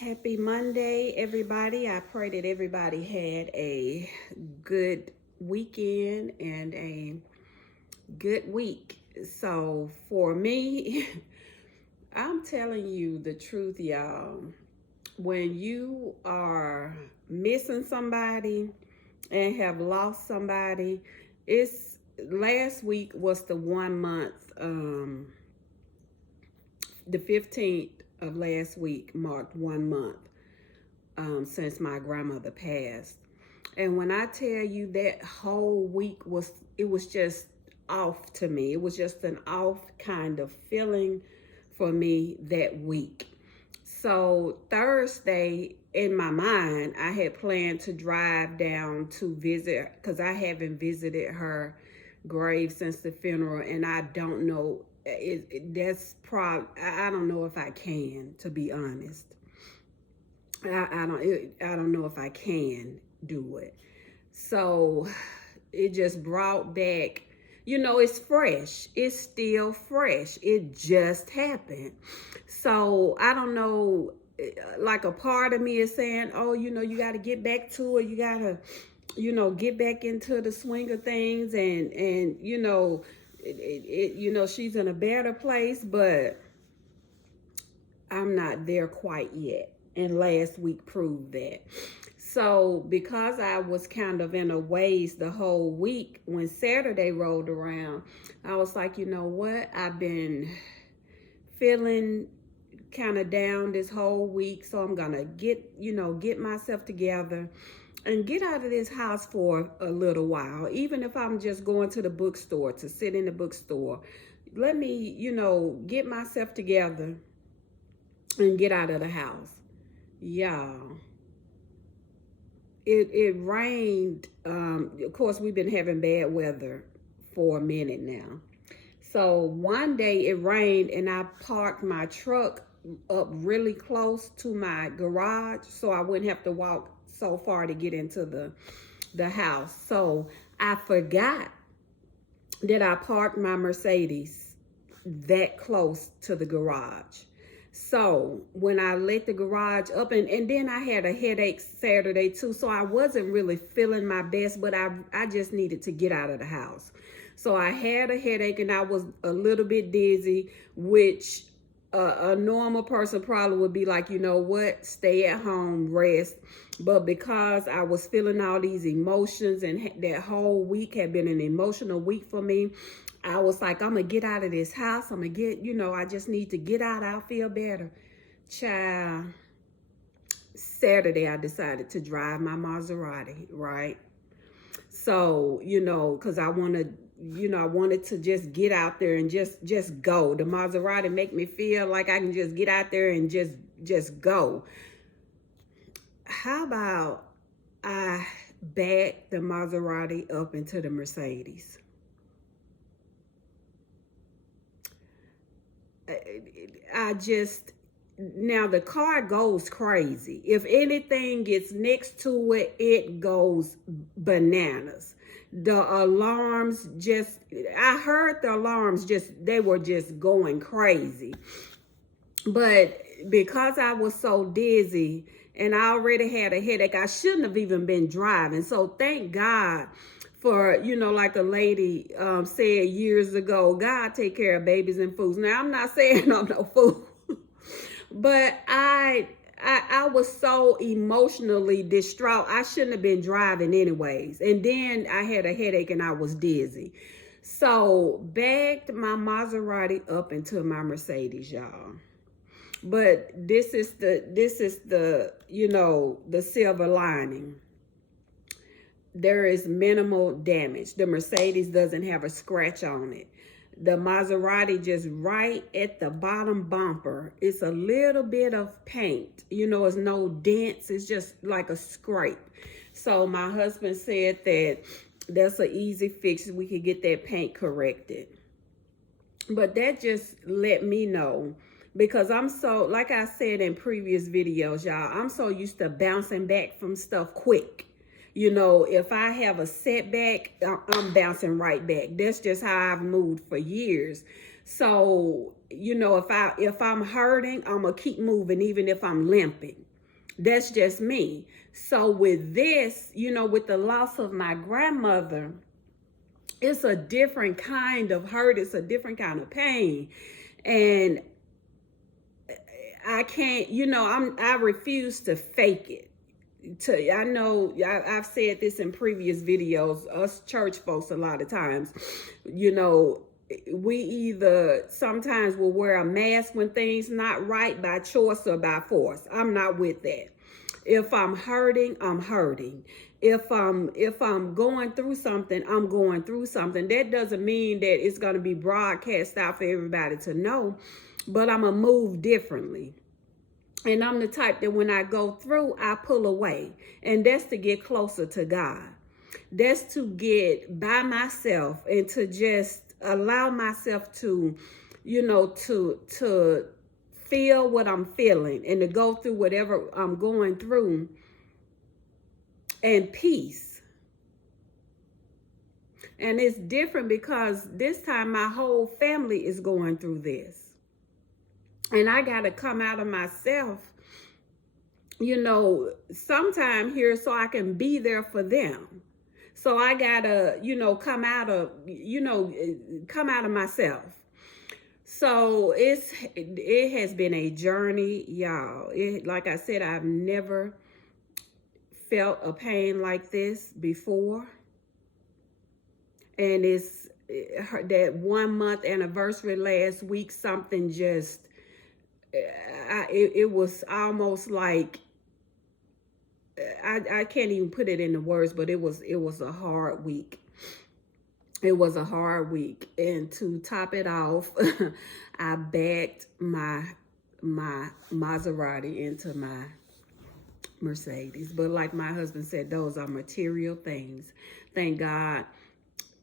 Happy Monday, everybody. I pray that everybody had a good weekend and a good week. So, for me, I'm telling you the truth, y'all. When you are missing somebody and have lost somebody, it's last week was the 1 month, the 15th of last week marked 1 month since my grandmother passed. And when I tell you that whole week was just off to me. It was just an off kind of feeling for me that week. So Thursday, in my mind, I had planned to drive down to visit, because I haven't visited her grave since the funeral, and I don't know. I don't know if I can, to be honest. I don't know if I can do it. So it just brought back, it's fresh. It's still fresh. It just happened. So I don't know, like a part of me is saying, oh, you got to get back to it. You got to, get back into the swing of things, and she's in a better place, but I'm not there quite yet. And last week proved that. So because I was kind of in a ways the whole week, when Saturday rolled around, I was like, you know what? I've been feeling kind of down this whole week. So I'm going to get myself together and get out of this house for a little while. Even if I'm just going to the bookstore to sit in the bookstore, let me, get myself together and get out of the house. Y'all, it rained. Of course, we've been having bad weather for a minute now. So one day it rained, and I parked my truck up really close to my garage, so I wouldn't have to walk so far to get into the house. So I forgot that I parked my Mercedes that close to the garage. So when I let the garage up, and then I had a headache Saturday too, so I wasn't really feeling my best, but I just needed to get out of the house. So I had a headache, and I was a little bit dizzy, which a normal person probably would be like, you know what, stay at home, rest. But because I was feeling all these emotions, and that whole week had been an emotional week for me, I was like, I'm going to get out of this house. I'm going to get, I just need to get out. I'll feel better. Child, Saturday, I decided to drive my Maserati, right? So, because I wanted to just get out there and just go. The Maserati make me feel like I can just get out there and just go. How about I back the Maserati up into the Mercedes? Now the car goes crazy. If anything gets next to it, it goes bananas. The alarms I heard the alarms they were just going crazy. But because I was so dizzy and I already had a headache, I shouldn't have even been driving. So thank God for, like a lady said years ago, God take care of babies and fools. Now, I'm not saying I'm no fool, but I was so emotionally distraught. I shouldn't have been driving anyways. And then I had a headache and I was dizzy. So backed my Maserati up into my Mercedes, y'all. But this is the the silver lining. There is minimal damage. The Mercedes doesn't have a scratch on it. The Maserati, just right at the bottom bumper, it's a little bit of paint. It's no dents. It's just like a scrape. So my husband said that that's an easy fix. We could get that paint corrected. But that just let me know, because I'm so, like I said in previous videos, y'all, I'm so used to bouncing back from stuff quick. If I have a setback, I'm bouncing right back. That's just how I've moved for years. So, if I'm hurting, I'm going to keep moving even if I'm limping. That's just me. So with this, with the loss of my grandmother, it's a different kind of hurt. It's a different kind of pain. And I can't, I refuse to fake it. I know I've said this in previous videos, us church folks a lot of times, we either sometimes will wear a mask when things not right by choice or by force. I'm not with that. If I'm hurting, I'm hurting. If I'm going through something, I'm going through something. That doesn't mean that it's going to be broadcast out for everybody to know, but I'm going to move differently. And I'm the type that when I go through, I pull away. And that's to get closer to God. That's to get by myself and to just allow myself to, to feel what I'm feeling and to go through whatever I'm going through and peace. And it's different because this time my whole family is going through this. And I got to come out of myself, sometime here so I can be there for them. So I got to, come out of myself. So it has been a journey, y'all. Like I said, I've never felt a pain like this before. And it's that 1 month anniversary last week, something just, it was almost like, I can't even put it into words, but it was a hard week. It was a hard week. And to top it off, I backed my Maserati into my Mercedes. But like my husband said, those are material things. Thank God,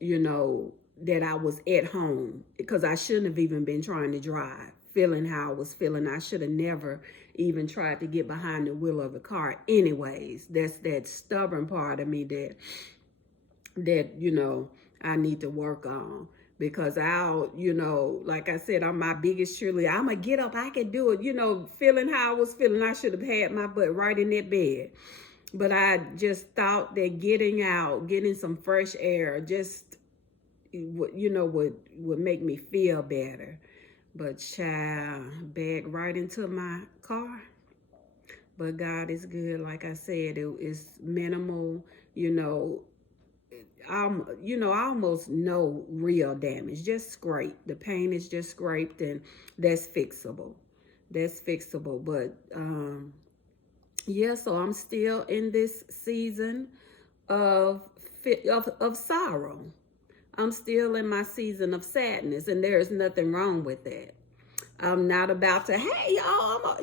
that I was at home, because I shouldn't have even been trying to drive, feeling how I was feeling. I should have never even tried to get behind the wheel of the car anyways. That's that stubborn part of me that I need to work on, because like I said, I'm my biggest cheerleader. I'm going to get up, I can do it, feeling how I was feeling. I should have had my butt right in that bed. But I just thought that getting out, getting some fresh air, just, would make me feel better. But child, back right into my car. But God is good. Like I said, it's minimal, I almost no real damage, just scrape. The pain is just scraped, and that's fixable. That's fixable. But yeah, so I'm still in this season of sorrow. I'm still in my season of sadness, and there's nothing wrong with that. I'm not about to, hey, y'all,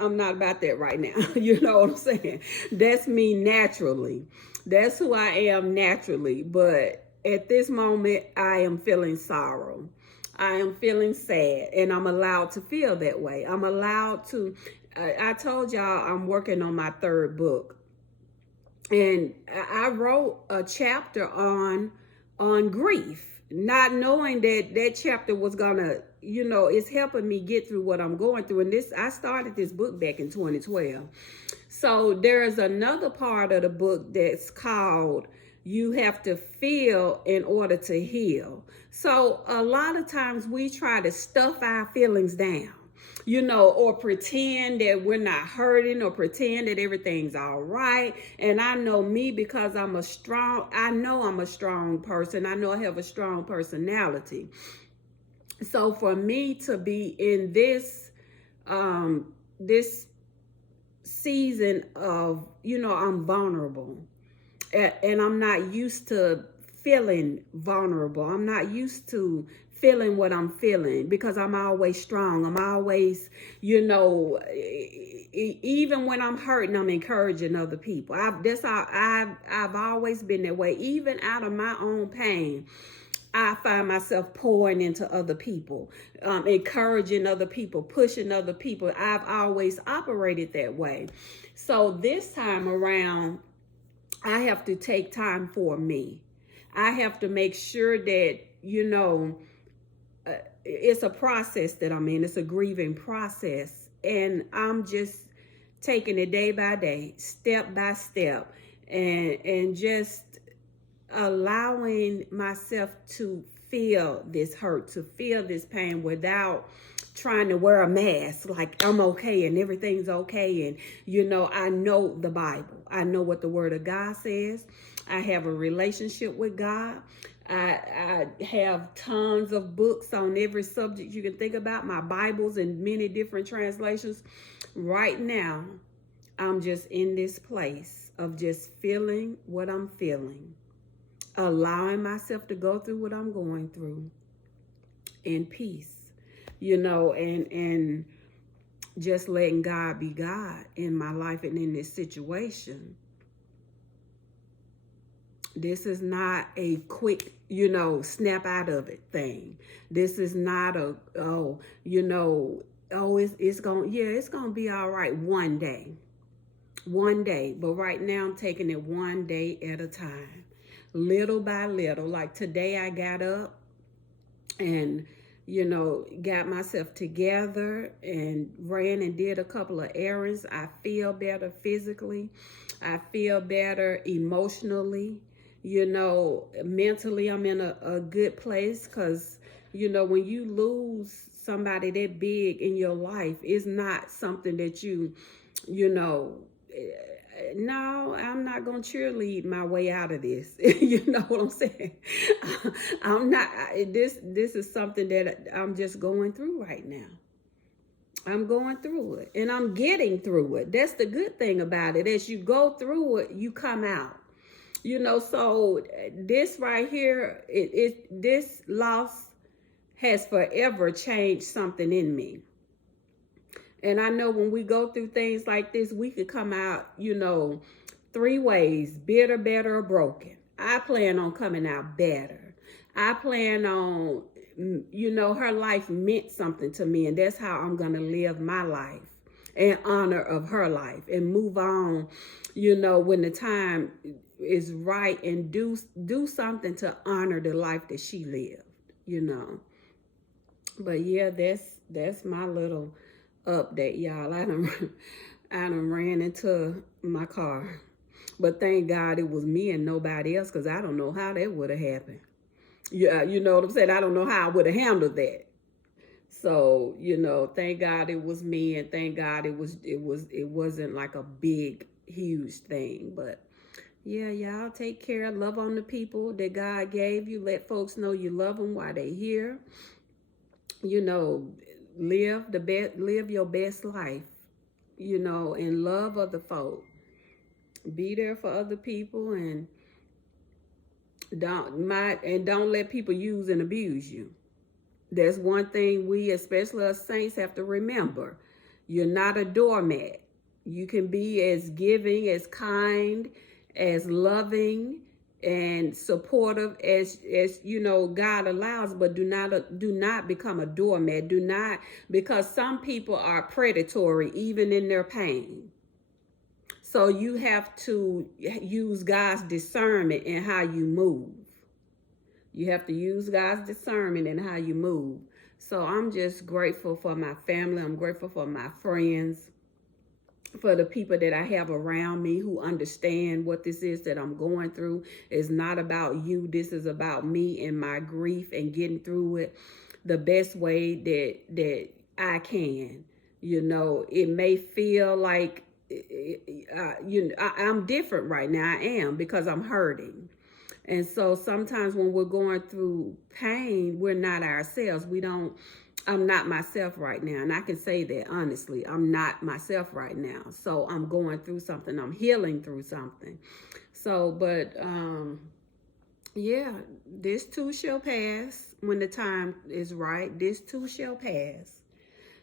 I'm not about that right now. You know what I'm saying? That's me naturally. That's who I am naturally. But at this moment, I am feeling sorrow. I am feeling sad, and I'm allowed to feel that way. I'm allowed to, I told y'all I'm working on my 3rd book. And I wrote a chapter on grief, not knowing that chapter was gonna, it's helping me get through what I'm going through. And I started this book back in 2012. So there's another part of the book that's called You Have to Feel in Order to Heal. So a lot of times we try to stuff our feelings down, or pretend that we're not hurting, or pretend that everything's all right. And I know me, because I know I'm a strong person. I know I have a strong personality. So for me to be in this season of, I'm vulnerable, and I'm not used to feeling vulnerable. I'm not used to feeling what I'm feeling, because I'm always strong. I'm always, even when I'm hurting, I'm encouraging other people. I've always been that way. Even out of my own pain, I find myself pouring into other people, encouraging other people, pushing other people. I've always operated that way. So this time around, I have to take time for me. I have to make sure that, it's a process that I'm in. It's a grieving process. And I'm just taking it day by day, step by step, and just allowing myself to feel this hurt, to feel this pain without trying to wear a mask like I'm okay and everything's okay. And I know the Bible. I know what the Word of God says. I have a relationship with God. I have tons of books on every subject you can think about, my Bibles in many different translations. Right now, I'm just in this place of just feeling what I'm feeling, allowing myself to go through what I'm going through in peace, and just letting God be God in my life and in this situation. This is not a quick, snap out of it thing. This is not it's gonna be all right one day. But right now I'm taking it one day at a time, little by little. Like today I got up and got myself together and ran and did a couple of errands. I feel better physically. I feel better emotionally. Mentally I'm in a good place, because when you lose somebody that big in your life, it's not something that no, I'm not going to cheerlead my way out of this. You know what I'm saying? I'm not, this is something that I'm just going through right now. I'm going through it and I'm getting through it. That's the good thing about it. As you go through it, you come out. So this right here, this loss has forever changed something in me. And I know when we go through things like this, we could come out, 3 ways: bitter, better, or broken. I plan on coming out better. I plan on, her life meant something to me, and that's how I'm going to live my life in honor of her life and move on, when the time is right, and do something to honor the life that she lived. But yeah, that's my little update, y'all. I done ran into my car, but thank God it was me and nobody else, because I don't know how that would have happened. Yeah, you know what I'm saying? I don't know how I would have handled that. So, thank God it was me, and thank God it wasn't like a big, huge thing. But yeah, y'all take care. Love on the people that God gave you. Let folks know you love them while they're here. Live your best life, and love other folk. Be there for other people, and don't let people use and abuse you. That's one thing we, especially us saints, have to remember. You're not a doormat. You can be as giving, as kind, as loving, and supportive as God allows, but do not become a doormat. Do not, because some people are predatory even in their pain. So you have to use God's discernment in how you move. You have to use God's discernment in how you move. So I'm just grateful for my family. I'm grateful for my friends, for the people that I have around me who understand what this is that I'm going through. It's not about you. This is about me and my grief and getting through it the best way that I can. It may feel like, I'm different right now. I am, because I'm hurting. And so sometimes when we're going through pain, we're not ourselves. I'm not myself right now. And I can say that honestly. I'm not myself right now. So I'm going through something. I'm healing through something. So, but yeah, this too shall pass when the time is right. This too shall pass.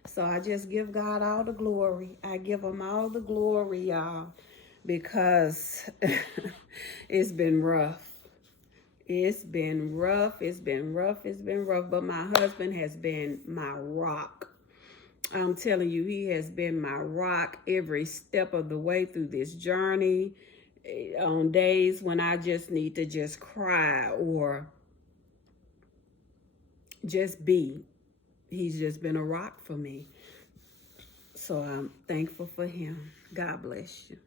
So I just give God all the glory. I give him all the glory, y'all, because it's been rough. It's been rough. But my husband has been my rock. I'm telling you, he has been my rock every step of the way through this journey. On days when I just need to just cry or just be. He's just been a rock for me. So I'm thankful for him. God bless you.